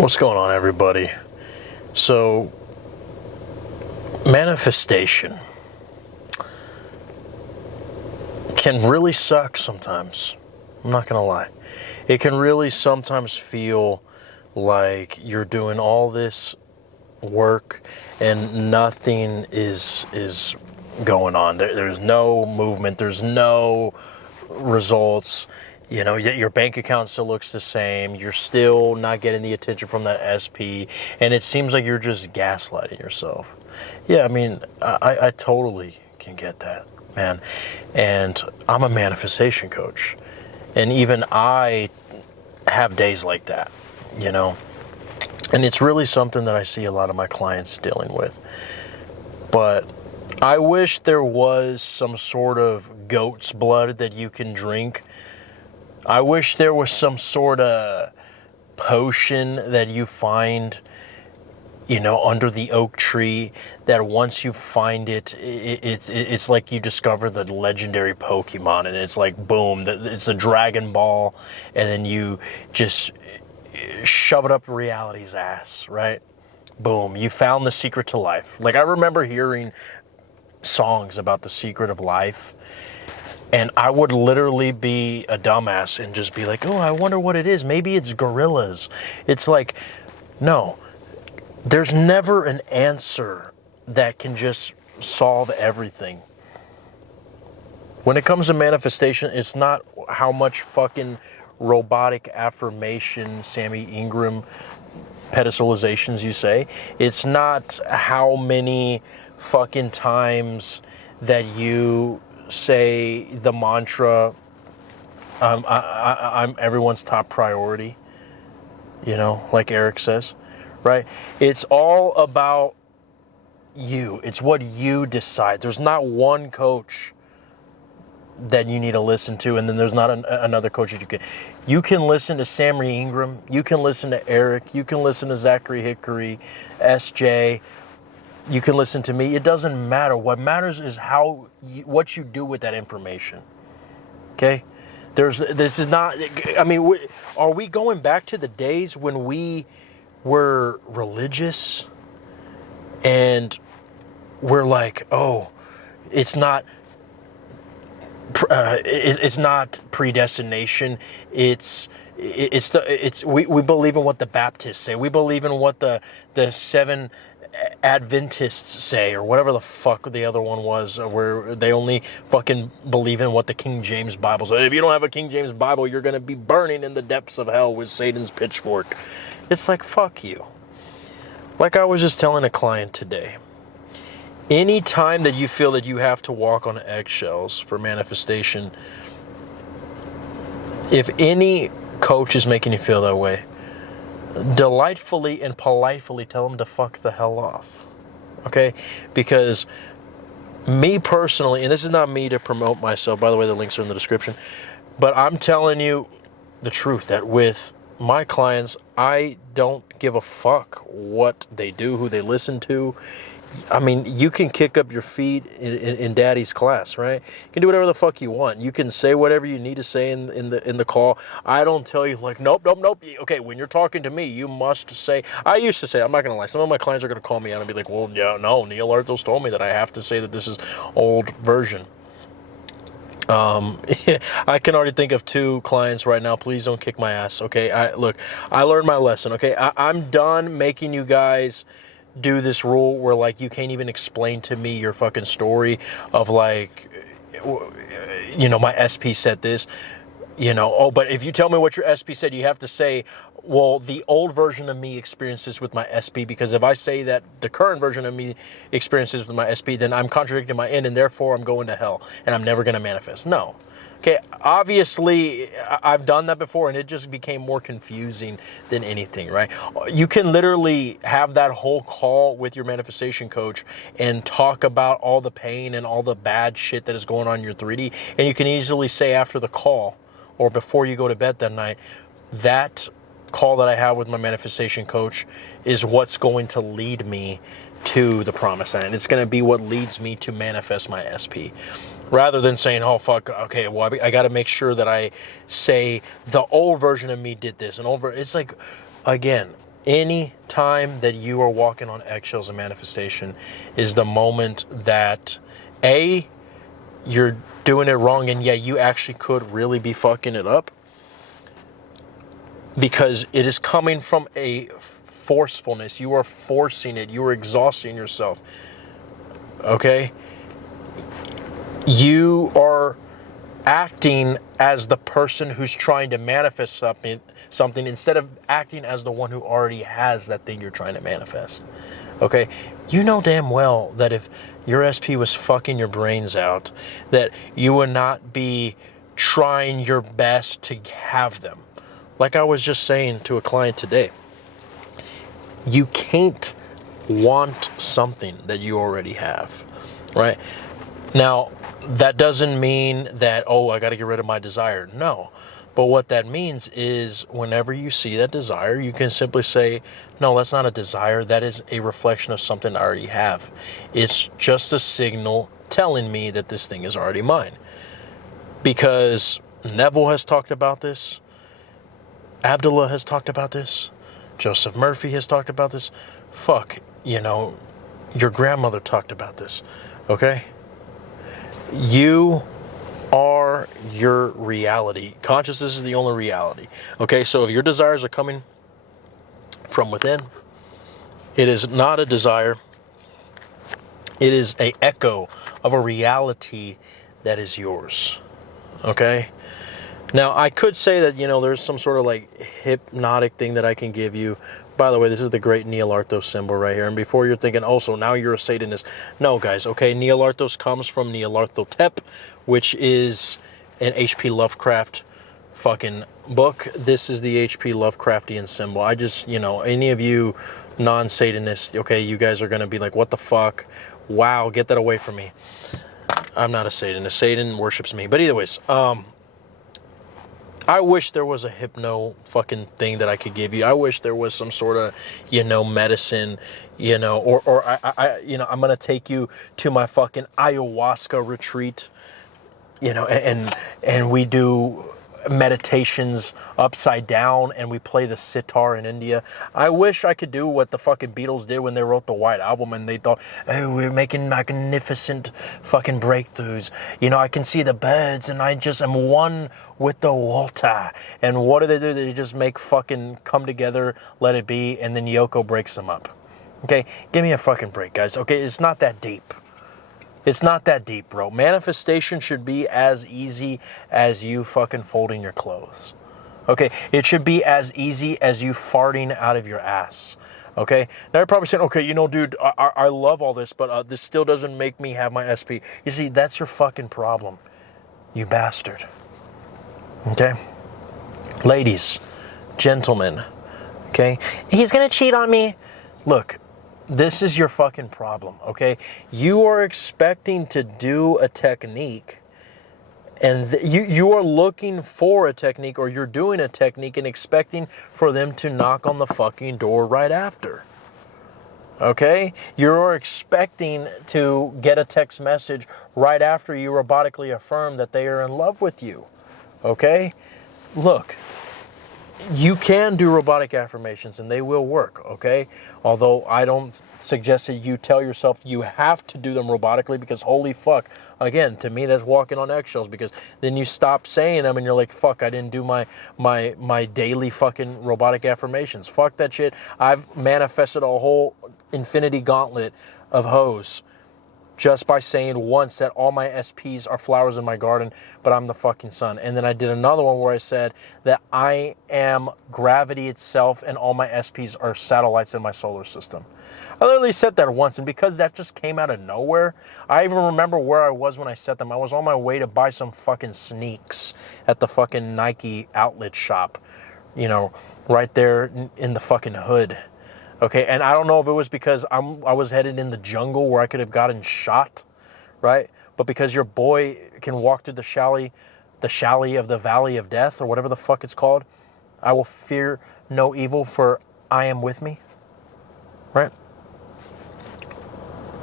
What's going on, everybody? So, manifestation can really suck sometimes. I'm not gonna lie. It can really sometimes feel like you're doing all this work and nothing is going on. There's no movement. There's no results. You know, yet your bank account still looks the same. You're still not getting the attention from that SP, and it seems like you're just gaslighting yourself. Yeah, I mean, I totally can get that, man. And I'm a manifestation coach, and even I have days like that, you know. And it's really something that I see a lot of my clients dealing with. But I wish there was some sort of goat's blood that you can drink. I wish there was some sort of potion that you find, you know, under the oak tree, that once you find it, it's like you discover the legendary Pokemon, and it's like, boom, it's a Dragon Ball, and then you just shove it up reality's ass, right? Boom, you found the secret to life. Like, I remember hearing songs about the secret of life, and I would literally be a dumbass and just be like, oh, I wonder what it is. Maybe it's gorillas. It's like, no, there's never an answer that can just solve everything. When it comes to manifestation, it's not how much fucking robotic affirmation, Sammy Ingram pedestalizations you say. It's not how many fucking times that you say the mantra, I'm everyone's top priority, you know, like Eric says, right? It's all about you. It's what you decide. There's not one coach that you need to listen to, and then there's not another coach that you can listen to Sammy Ingram, you can listen to Eric, you can listen to Zachary Hickory, SJ, you can listen to me. It doesn't matter. What matters is what you do with that information. Okay? This is not, I mean, are we going back to the days when we were religious and we're like, oh, it's not predestination. We believe in what the Baptists say. We believe in what the seven Adventists say, or whatever the fuck the other one was, where they only fucking believe in what the King James Bible says. If you don't have a King James Bible, you're going to be burning in the depths of hell with Satan's pitchfork. It's like, fuck you. Like I was just telling a client today, any time that you feel that you have to walk on eggshells for manifestation, if any coach is making you feel that way, delightfully and politely tell them to fuck the hell off. Okay? Because me personally, and this is not me to promote myself, by the way, the links are in the description, but I'm telling you the truth, that with my clients, I don't give a fuck what they do, who they listen to. I mean, you can kick up your feet in daddy's class, right? You can do whatever the fuck you want. You can say whatever you need to say in the call. I don't tell you like, nope. Okay, when you're talking to me, you must say, I used to say, I'm not going to lie, some of my clients are going to call me out and be like, well, yeah, no, Neil Arthos told me that I have to say that this is old version. I can already think of 2 clients right now. Please don't kick my ass, okay? I learned my lesson, okay? I'm done making you guys do this rule where, like, you can't even explain to me your fucking story of, like, you know, my SP said this, you know, oh, but if you tell me what your SP said, you have to say, well, the old version of me experienced this with my SP, because if I say that the current version of me experiences with my SP, then I'm contradicting my end, and therefore I'm going to hell, and I'm never going to manifest. No. Okay, obviously, I've done that before, and it just became more confusing than anything, right? You can literally have that whole call with your manifestation coach and talk about all the pain and all the bad shit that is going on in your 3D, and you can easily say after the call or before you go to bed that night, that call that I have with my manifestation coach is what's going to lead me to the promised land. It's going to be what leads me to manifest my SP. Rather than saying, oh, fuck, okay, well, I got to make sure that I say the old version of me did this. And it's like, again, Any time that you are walking on eggshells in manifestation is the moment that A, you're doing it wrong, and yeah, you actually could really be fucking it up, because it is coming from a forcefulness. You are forcing it. You are exhausting yourself. Okay? You are acting as the person who's trying to manifest something instead of acting as the one who already has that thing you're trying to manifest. Okay? You know damn well that if your SP was fucking your brains out, that you would not be trying your best to have them. Like I was just saying to a client today, you can't want something that you already have, right? Now, that doesn't mean that, oh, I got to get rid of my desire. No. But what that means is whenever you see that desire, you can simply say, no, that's not a desire. That is a reflection of something I already have. It's just a signal telling me that this thing is already mine. Because Neville has talked about this. Abdullah has talked about this. Joseph Murphy has talked about this. Fuck, your grandmother talked about this. Okay? You are your reality. Consciousness is the only reality. Okay, so if your desires are coming from within, it is not a desire. It is an echo of a reality that is yours. Okay? Now, I could say that, there's some sort of like hypnotic thing that I can give you. By the way, this is the great Neolarthos symbol right here. And before you're thinking, oh, so now you're a Satanist. No, guys, okay, Neolarthos comes from Nyarlathotep, which is an H.P. Lovecraft fucking book. This is the H.P. Lovecraftian symbol. I just, any of you non-Satanists, okay, you guys are going to be like, what the fuck? Wow, get that away from me. I'm not a Satanist. Satan worships me. But either ways, I wish there was a hypno fucking thing that I could give you. I wish there was some sort of, medicine, or I'm going to take you to my fucking ayahuasca retreat, and we do meditations upside down and we play the sitar in India. I wish I could do what the fucking Beatles did when they wrote the White Album and they thought, oh, we're making magnificent fucking breakthroughs. I can see the birds and I just am one with the water. And what do? They just make fucking Come Together, Let It Be, and then Yoko breaks them up. Okay, give me a fucking break, guys. Okay, it's not that deep. It's not that deep, bro. Manifestation should be as easy as you fucking folding your clothes. Okay? It should be as easy as you farting out of your ass. Okay? Now you're probably saying, okay, dude, I love all this, but this still doesn't make me have my SP. You see, that's your fucking problem. You bastard. Okay? Ladies, gentlemen, okay? He's gonna cheat on me. Look. This is your fucking problem, okay? You are expecting to do a technique, and you are looking for a technique, or you're doing a technique and expecting for them to knock on the fucking door right after, okay? You're expecting to get a text message right after you robotically affirm that they are in love with you, okay? Look. You can do robotic affirmations and they will work, okay? Although I don't suggest that you tell yourself you have to do them robotically, because holy fuck, again, to me that's walking on eggshells, because then you stop saying them and you're like, fuck, I didn't do my daily fucking robotic affirmations. Fuck that shit. I've manifested a whole infinity gauntlet of hoes just by saying once that all my SPs are flowers in my garden, but I'm the fucking sun. And then I did another one where I said that I am gravity itself and all my SPs are satellites in my solar system. I literally said that once, and because that just came out of nowhere, I even remember where I was when I said them. I was on my way to buy some fucking sneaks at the fucking Nike outlet shop, right there in the fucking hood. Okay, and I don't know if it was because I was headed in the jungle where I could have gotten shot, right? But because your boy can walk through the chalet of the Valley of Death, or whatever the fuck it's called, I will fear no evil, for I am with me, right?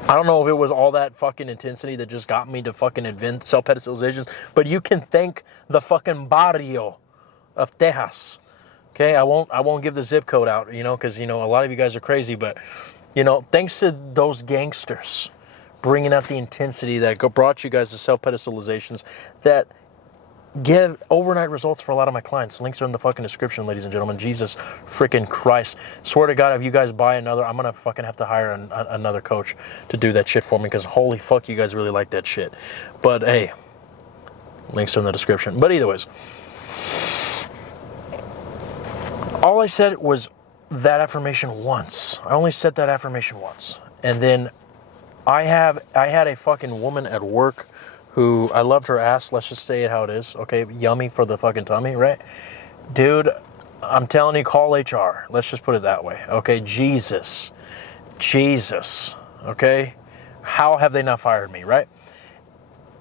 I don't know if it was all that fucking intensity that just got me to fucking invent self-pedestalizations, but you can thank the fucking barrio of Texas. Okay, I won't give the zip code out, because, a lot of you guys are crazy, but, thanks to those gangsters bringing out the intensity that brought you guys to self-pedestalizations that give overnight results for a lot of my clients. Links are in the fucking description, ladies and gentlemen. Jesus freaking Christ. Swear to God, if you guys buy another, I'm going to fucking have to hire another coach to do that shit for me, because holy fuck, you guys really like that shit. But hey, links are in the description. But either ways, all I said was that affirmation once. I only said that affirmation once. And then I had a fucking woman at work who, I loved her ass, let's just say it how it is, okay? Yummy for the fucking tummy, right? Dude, I'm telling you, call HR. Let's just put it that way, okay? Jesus, okay? How have they not fired me, right?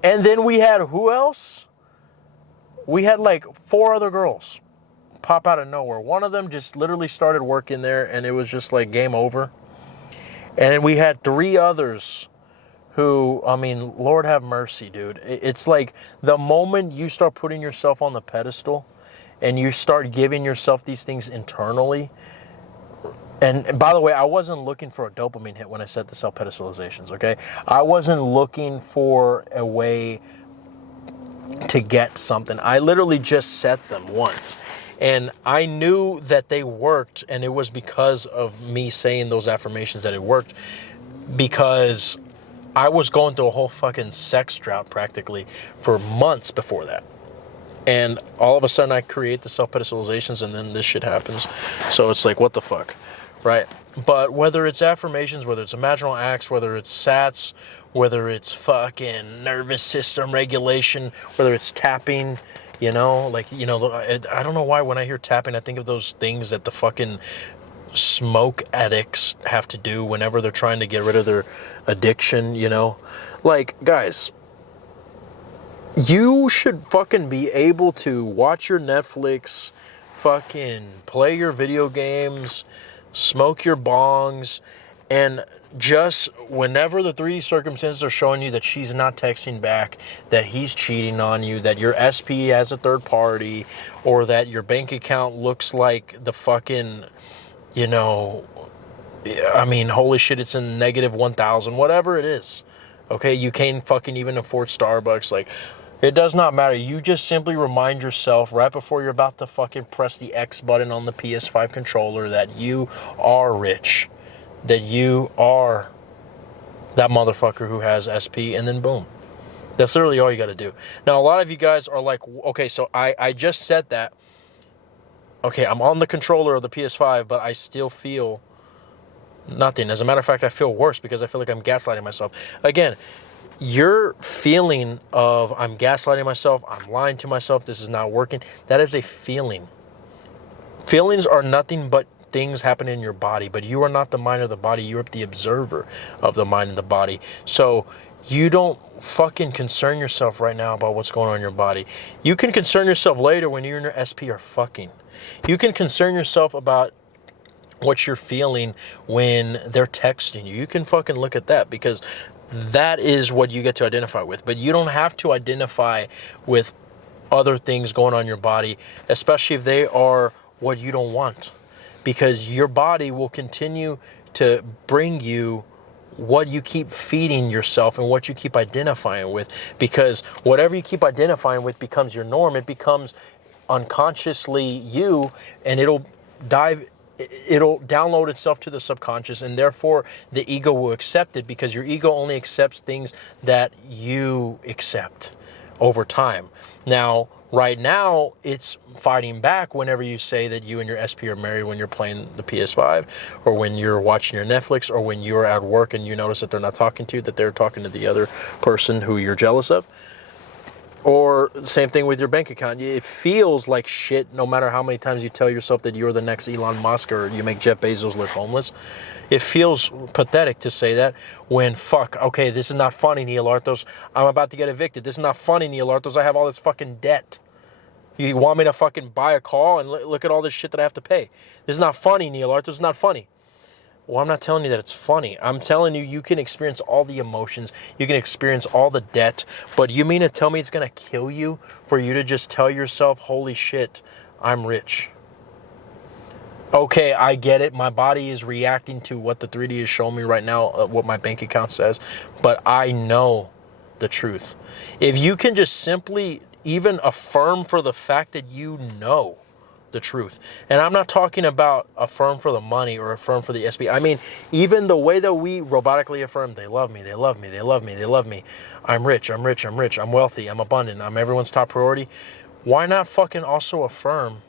And then we had, who else? We had like 4 other girls pop out of nowhere. One of them just literally started working there, and it was just like game over. And we had 3 others who, I mean, Lord have mercy, dude. It's like the moment you start putting yourself on the pedestal and you start giving yourself these things internally. And by the way, I wasn't looking for a dopamine hit when I said the self-pedestalizations, okay? I wasn't looking for a way to get something. I literally just set them once. And I knew that they worked, and it was because of me saying those affirmations that it worked, because I was going through a whole fucking sex drought practically for months before that. And all of a sudden I create the self-pedestalizations, and then this shit happens. So it's like, what the fuck, right? But whether it's affirmations, whether it's imaginal acts, whether it's SATs, whether it's fucking nervous system regulation, whether it's tapping, I don't know why when I hear tapping, I think of those things that the fucking smoke addicts have to do whenever they're trying to get rid of their addiction, Like, guys, you should fucking be able to watch your Netflix, fucking play your video games, smoke your bongs, and just whenever the 3D circumstances are showing you that she's not texting back, that he's cheating on you, that your SP has a third party, or that your bank account looks like the fucking, holy shit, it's in negative 1,000, whatever it is. Okay, you can't fucking even afford Starbucks. Like, it does not matter. You just simply remind yourself right before you're about to fucking press the X button on the PS5 controller that you are rich. That you are that motherfucker who has SP, and then boom. That's literally all you got to do. Now, a lot of you guys are like, okay, so I just said that. Okay, I'm on the controller of the PS5, but I still feel nothing. As a matter of fact, I feel worse because I feel like I'm gaslighting myself. Again, your feeling of I'm gaslighting myself, I'm lying to myself, this is not working, that is a feeling. Feelings are nothing but things happen in your body, but you are not the mind or the body. You're the observer of the mind and the body. So you don't fucking concern yourself right now about what's going on in your body. You can concern yourself later when you and your SP are fucking. You can concern yourself about what you're feeling when they're texting you. You can fucking look at that, because that is what you get to identify with. But you don't have to identify with other things going on in your body, especially if they are what you don't want. Because your body will continue to bring you what you keep feeding yourself and what you keep identifying with. Because whatever you keep identifying with becomes your norm. It becomes unconsciously you, and it'll download itself to the subconscious, and therefore the ego will accept it, because your ego only accepts things that you accept over time. Now, right now, it's fighting back whenever you say that you and your SP are married when you're playing the PS5, or when you're watching your Netflix, or when you're at work and you notice that they're not talking to you, that they're talking to the other person who you're jealous of. Or same thing with your bank account. It feels like shit no matter how many times you tell yourself that you're the next Elon Musk, or you make Jeff Bezos look homeless. It feels pathetic to say that when, fuck, okay, this is not funny, Neil Arthos. I'm about to get evicted. This is not funny, Neil Arthos. I have all this fucking debt. You want me to fucking buy a car and look at all this shit that I have to pay? This is not funny, Neil Arthos. It's not funny. Well, I'm not telling you that it's funny. I'm telling you, you can experience all the emotions. You can experience all the debt. But you mean to tell me it's going to kill you for you to just tell yourself, holy shit, I'm rich? Okay, I get it. My body is reacting to what the 3D is showing me right now, what my bank account says, but I know the truth. If you can just simply even affirm for the fact that you know the truth, and I'm not talking about affirm for the money or affirm for the SB. I mean, even the way that we robotically affirm, they love me, they love me, they love me, they love me. I'm rich, I'm rich, I'm rich, I'm wealthy, I'm abundant, I'm everyone's top priority. Why not fucking also affirm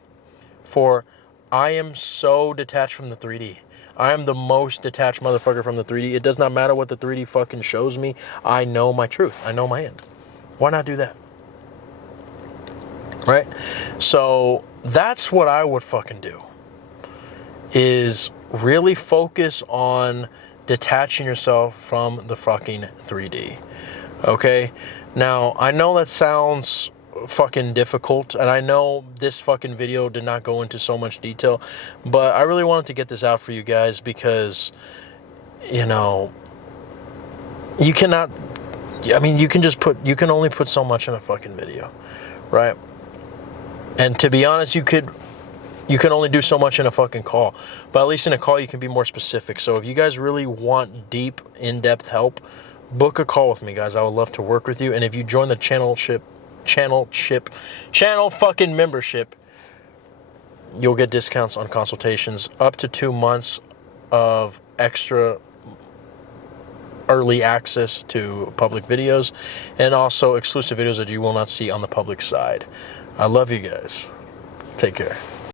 for I am so detached from the 3D. I am the most detached motherfucker from the 3D. It does not matter what the 3D fucking shows me. I know my truth. I know my end. Why not do that? Right? So that's what I would fucking do. Is really focus on detaching yourself from the fucking 3D. Okay? Now, I know that sounds fucking difficult, and I know this fucking video did not go into so much detail, but I really wanted to get this out for you guys because, you know, you cannot, I mean, you can only put so much in a fucking video, right? And to be honest, you can only do so much in a fucking call, but at least in a call you can be more specific. So if you guys really want deep, in-depth help, book a call with me, guys. I would love to work with you. And if you join the channel fucking membership, you'll get discounts on consultations, up to 2 months of extra early access to public videos, and also exclusive videos that you will not see on the public side. I love you guys. Take care.